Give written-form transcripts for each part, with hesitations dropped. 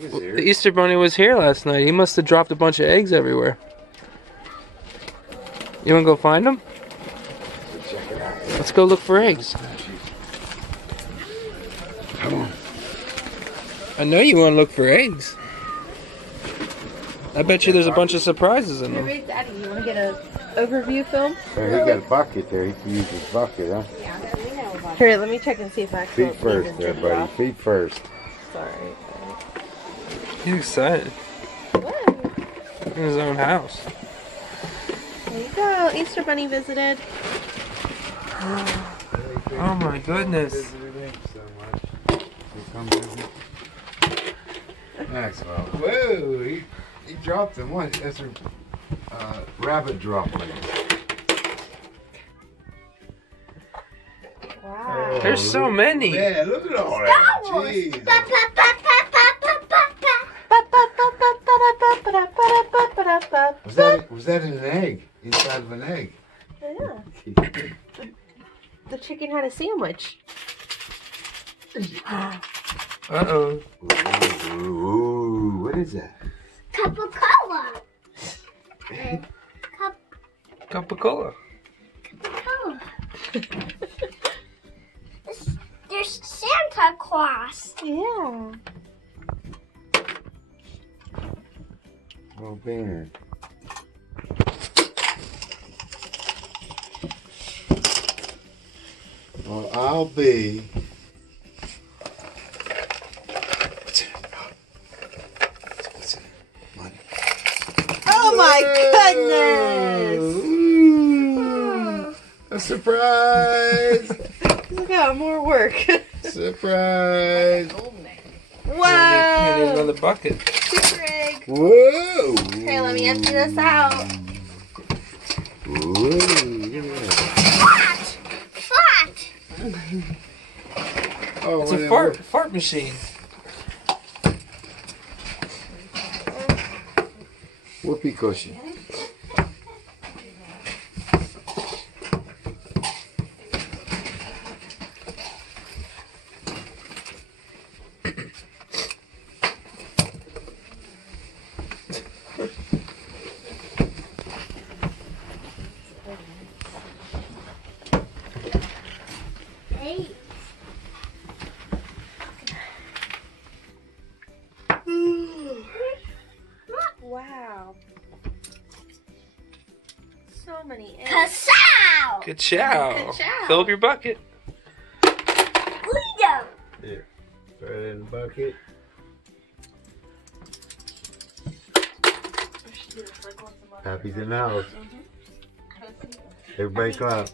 The Easter Bunny was here last night. He must have dropped a bunch of eggs everywhere. You want to go find him? Check it out. Let's go look for eggs. Come on. I know you want to look for eggs. I bet you there's a bunch of surprises in them. Daddy, you want to get an overview film? So he got a bucket there. He can use his bucket, huh? Here, let me check and see if I Feet first there, buddy. Feet first. Sorry. He's excited. Whoa. In his own house. There you go. Easter Bunny visited. Oh my goodness. Maxwell. Whoa, he dropped them. What? That's a rabbit droplet. Wow. There's so many. Yeah, look at all that. Jeez. Was that an egg? Inside of an egg? Yeah. The chicken had a sandwich. Uh-oh. Ooh, what is that? Coca-Cola. Coca-Cola. Coca-Cola. There's Santa Claus. Yeah. Oh, man. Well, I'll be. What's in it? Money. Oh my goodness! A surprise! Look at more work. Surprise! I Wow! need another bucket. Super egg. Whoa! Okay, let me empty this out. Whoa! Flat. Oh, It's a fart machine. Whoopee cushion. Wow. So many eggs. Ka-chow. Good chow. Ka-chow. Fill up your bucket. Guido. Here. Throw it in the bucket. Happy to know. Everybody clap.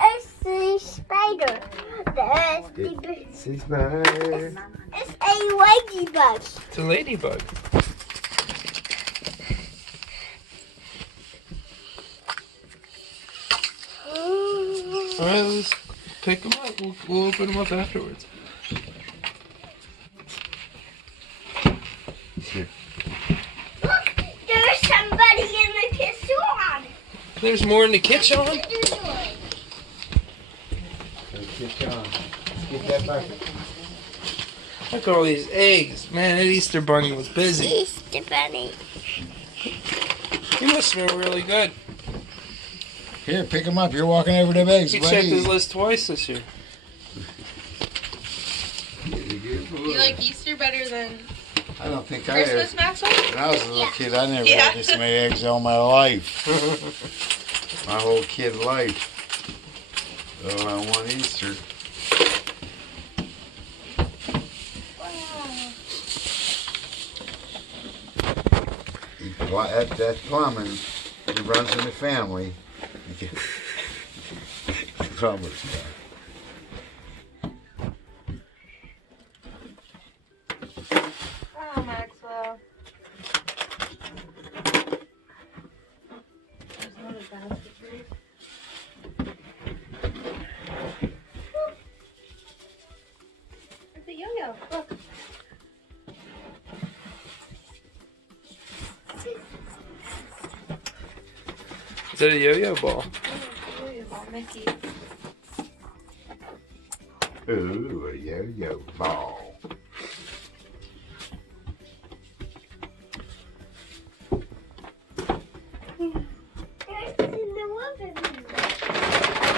I see spider. It's better. It's a ladybug. It's a ladybug. Alright, let's pick them up. We'll open them up afterwards. Look, there's somebody in the kitchen. There's more in the kitchen. Let's get going. Let's get that bucket. Look at all these eggs. Man, that Easter Bunny was busy. Easter Bunny. He must smell really good. Here, pick them up. You're walking over the eggs, He buddy. checked his list twice this year. You like Easter better than I don't think I Christmas, ever. Maxwell? When I was a little kid, I never Yeah. had this many eggs all my life. My whole kid life. So on one Easter. That plumbing, it runs in the family. Plumber stuff. Oh, Maxwell. There's another basket for you. There's a yo-yo. Look. Is that a yo-yo ball? Mickey. Ooh, a yo-yo ball. There's in the living room.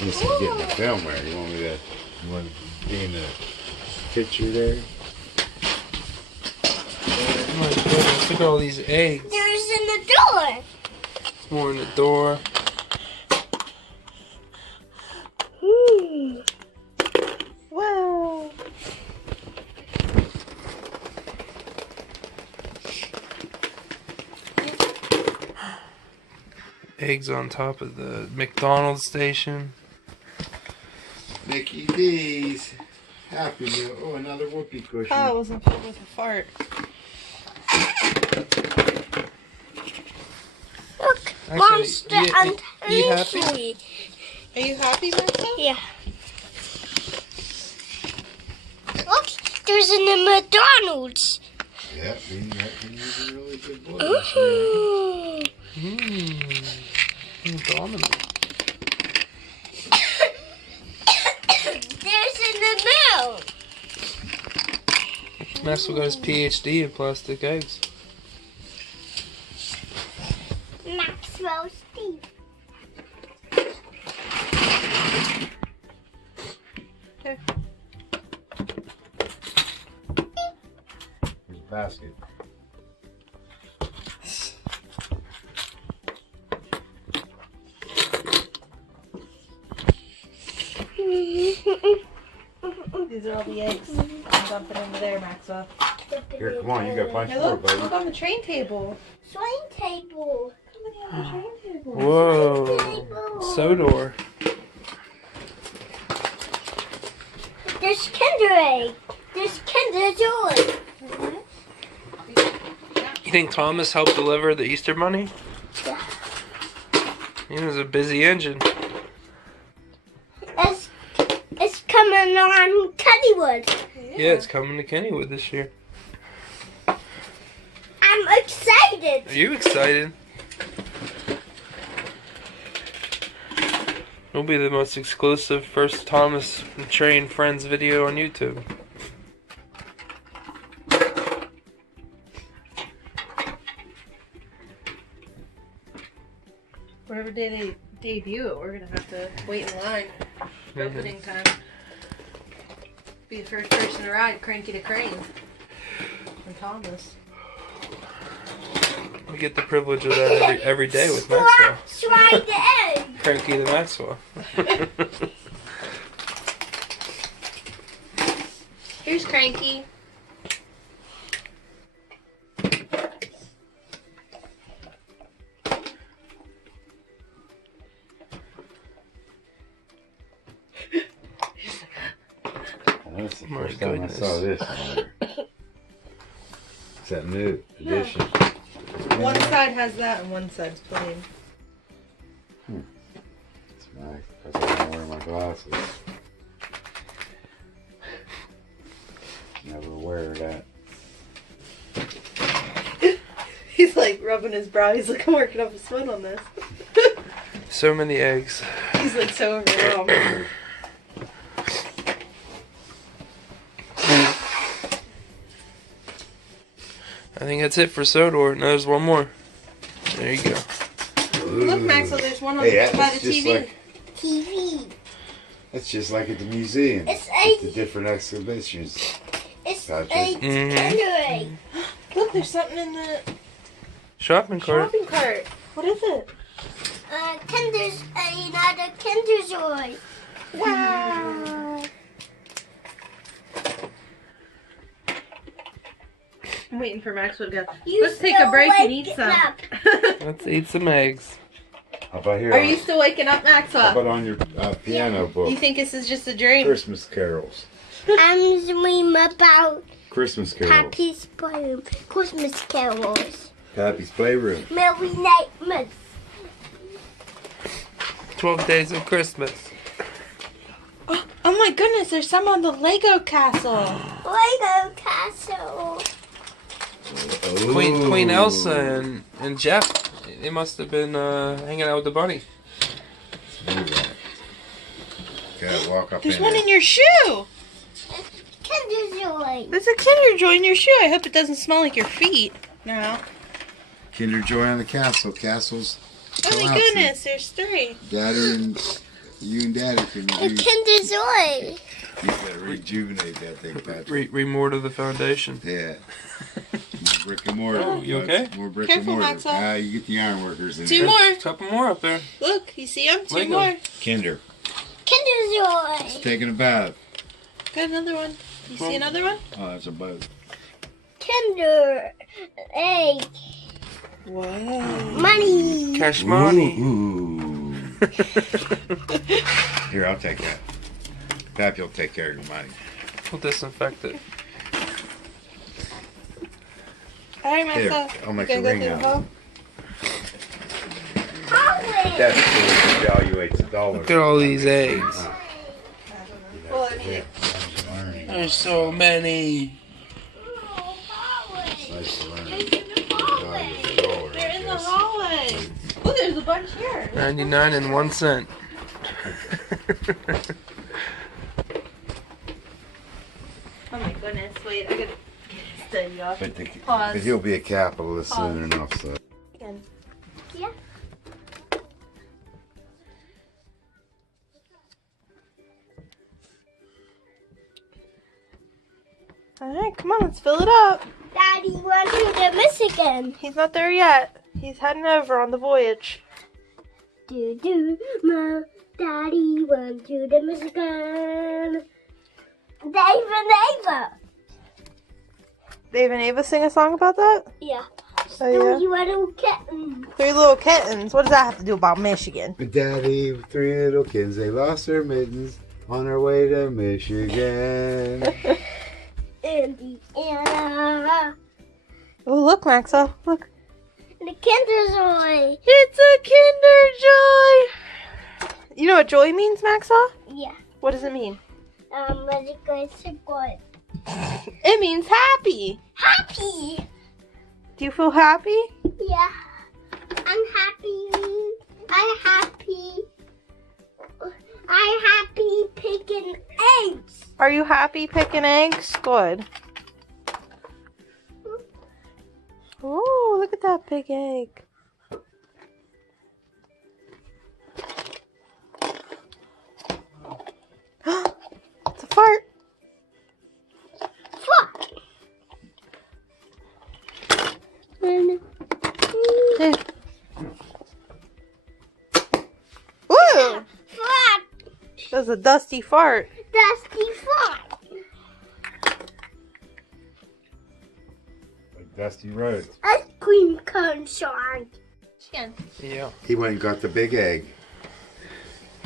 This is getting the film where you want me to, you want to be in the picture there? Oh my goodness, look at all these eggs. There's in the door. More in the door. Whoa. Eggs on top of the McDonald's station. Mickey D's. Happy Meal. Oh, another whoopee cushion. Oh, it wasn't filled with a fart. Look, Actually, Monster and you happy? Hershey. Are you happy, Martha? Yeah. Look, there's in the McDonald's. Yeah, he's a really good boy. Ooh. Domino. There's in the milk. Maxwell got his PhD in plastic eggs. Maxwell Steve. His basket. These are all the eggs. I'm dumping into there, Maxwell. Here, come on, you got punch Hey, more, look, buddy. look on the train table. Swing table. Look on the train table. Whoa. Sodor. There's Kinder Egg. There's Kinder Joy. You think Thomas helped deliver the Easter bunny? Yeah. He was a busy engine. It's coming on Kennywood. Yeah, it's coming to Kennywood this year. I'm excited. Are you excited? It'll be the most exclusive first Thomas Train Friends video on YouTube. Whatever day they debut it, we're gonna have to wait in line for opening time. Be the first person to ride Cranky the Crane. And Thomas. We get the privilege of that every day with Maxwell. Try the egg. Cranky the Maxwell. Here's Cranky. That's the My first time goodness. I saw this on there. It's that new edition. One side has that and one side's plain. It's nice because I don't wear my glasses. Never wear that. He's like rubbing his brow. He's like, I'm working up a sweat on this. So many eggs. He's like so overwhelmed. I think that's it for Sodor. No, there's one more. There you go. Look, Maxwell, there's one on Hey, by that's the just TV. like TV. that's just like at the museum. It's With the a different exhibitions. it's a Patrick. Mhm. Kinder Egg. Look, there's something in the Shopping cart. shopping cart. What is it? Kinder's another Kinder Joy. Wow. I'm waiting for Maxwell to go. You Let's take a still break and eat waking some. up. Let's eat some eggs. How about here? Are you still waking up, How Maxwell? about on your piano book? You think this is just a dream? Christmas carols. I'm dreaming about Christmas carols. Happy's Playroom. Christmas carols. Pappy's Playroom. Merry Nightmas. 12 days of Christmas. Oh my goodness, there's some on the Lego castle. Lego Castle. Queen Elsa and Jeff. They must have been hanging out with the bunny. Move that. Gotta walk up There's in one there. in your shoe. Kinder Joy. There's a Kinder Joy in your shoe. I hope it doesn't smell like your feet. No. Kinder Joy on the castle. Castles. Oh my collapsing. goodness, there's 3. Daddy and you and Daddy can A Kinder Joy. you gotta rejuvenate that thing, Patrick. Remortar the foundation. Yeah. More brick and mortar. Oh, you okay? More brick Careful, and mortar. Maxwell. You get the ironworkers in 2 there. more. Couple more up there. Look, you see them? 2 Lego. more. Kinder. Kinder Joy. Taking a bath. Got another one. You see another one? Oh, that's a boat. Kinder Egg. Wow. Money. Cash money. Ooh. Here, I'll take that. Pappy will take care of your money. We'll disinfect it. All right, Here, Maxwell. I'll make You a gonna ring go through the out. hole? That's what evaluates the dollar. Look at all these eggs. Well, I mean, There's so many. Nice to learn. they're in the hallway. Oh, there's a bunch here. 99 and 1 cent. Oh my goodness. Wait, I gotta study off. But he'll be a capitalist soon enough, so. Again. Yeah. All right, come on, let's fill it up. Daddy went to Michigan. He's not there yet. He's heading over on the voyage. My daddy went to the Michigan. Dave and Ava. Dave and Ava sing a song about that? Yeah. Oh, yeah. You little kitten. 3 little kittens. What does that have to do about Michigan? Daddy, 3 little kids, they lost their mittens on their way to Michigan. Indiana. Oh, look, Maxwell. Look. The Kinder Joy. It's a Kinder Joy. You know what joy means, Maxwell? Yeah. What does it mean? Let it go to good. It means happy. Happy. Do you feel happy? Yeah. I'm happy. I'm happy. I'm happy picking eggs. Are you happy picking eggs? Good. Oh, look at that big egg. It's a fart. Fuck. There. Woo! Fuck. That was a dusty fart. Dusty fuck. Like Dusty Rhodes. Ice cream cone shine. Yeah. He went and got the big egg.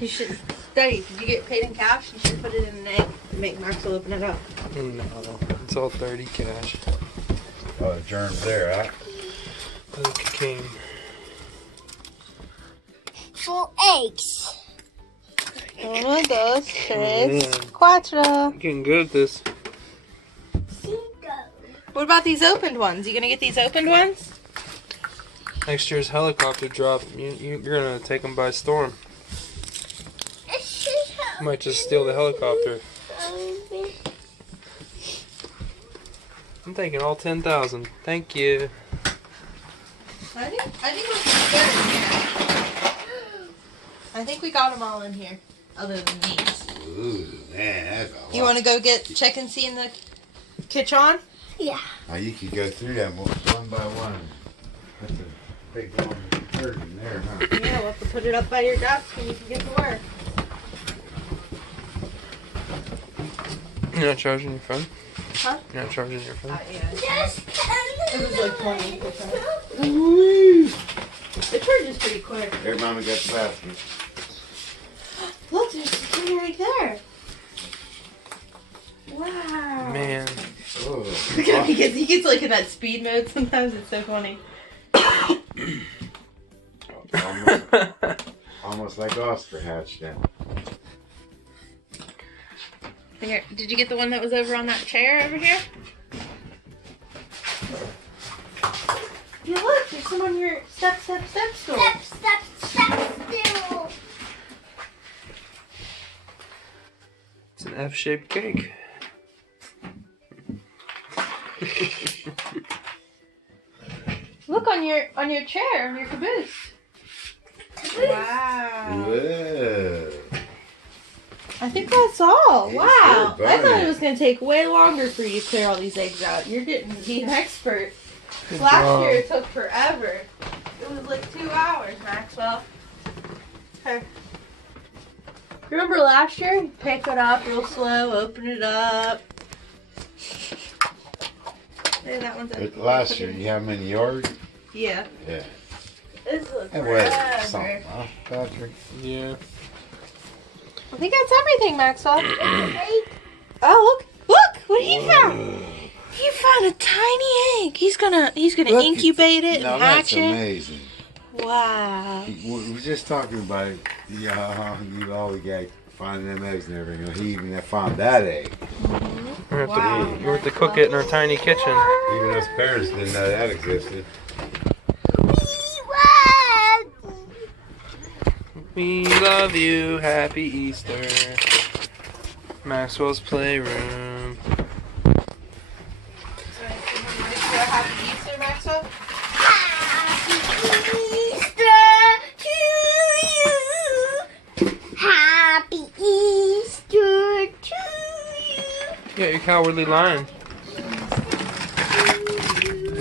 You should study. Did you get paid in cash? You should put it in an egg and make Maxwell open it up. No, it's all 30 cash. Oh, the germ's there, huh? The cocaine. Full eggs. Uno, dos, tres, Mm. cuatro. I'm getting good at this. Cinco. What about these opened ones? You gonna get these opened ones? Next year's helicopter drop, you're gonna take them by storm. You might just steal the helicopter. I'm taking all 10,000. Thank you. I think we're good in here. I think we got them all in here, other than these. Ooh, man, that's a lot. You want to go check and see in the kitchen? Yeah. Now you could go through them one by one. That's a big long curtain there, huh? Yeah, we'll have to put it up by your desk when you can get to work. You're not charging your phone? Huh? You're not charging your phone? Yeah. Just It was like 20%. Woo! The charge is pretty quick. There, Mama got the basket. Look, there's something right there. Wow. Man. Oh, Look at him. He gets like in that speed mode sometimes. It's so funny. almost like Oscar hatched then. Here, did you get the one that was over on that chair over here? some on your step stool. Step still. It's an F-shaped cake. Look on your chair, on your caboose. Wow. Yeah. I think that's all. It's Wow. so I thought funny. it was going to take way longer for you to clear all these eggs out. You're getting to be an expert. Good Last job. year it took forever. It was like 2 hours, Maxwell. Okay. Remember last year? You pick it up real slow, open it up. Hey, that one's Last year, you have them in the yard? Yeah. Yeah. This was That was forever. something, huh, Patrick? Yeah. I think that's everything, Maxwell. Oh, look! What he found? He found a tiny egg. He's gonna Look, incubate it Now and that's hatch it. amazing. Wow. We were just talking about it. Yeah, you always got finding them eggs and everything. He even found that egg. We're Wow. we're have to cook it in our tiny kitchen. Even us parents didn't know that existed. We love you. Happy Easter. Maxwell's playroom. Happy Easter, Maxwell. Happy Easter to you. You got your cowardly lion.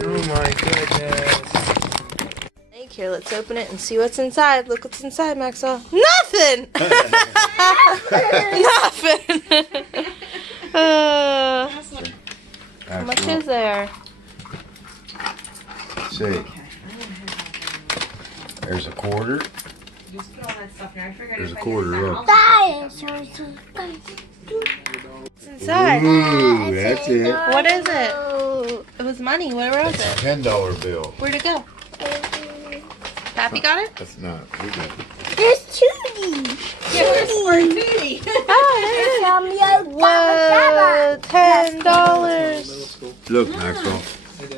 Oh my goodness. Here, let's open it and see what's inside. Look what's inside, Maxwell. Nothing! Nothing! How much is there? See, there's a quarter. There's a quarter. Look. Dinosaurs. What's inside? Ooh, that's it. What is it? It was money. Where was It's a it? $10 bill. Where'd it go? Pappy got it? That's not. We got it. There's Tootie. Yeah, where's Tootie? Oh, Whoa, $10. Look, Maxwell.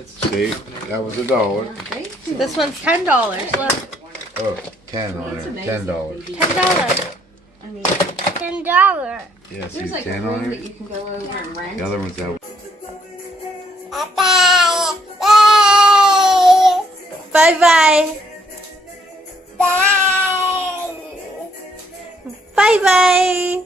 See, that was $1. This one's $10. Look, Oh, 10 on there. $10. $10. $10. Yeah, see, 10 on there. You can go over and rent. The other one's that. Bye. Bye. Bye-bye. Bye. Bye-bye.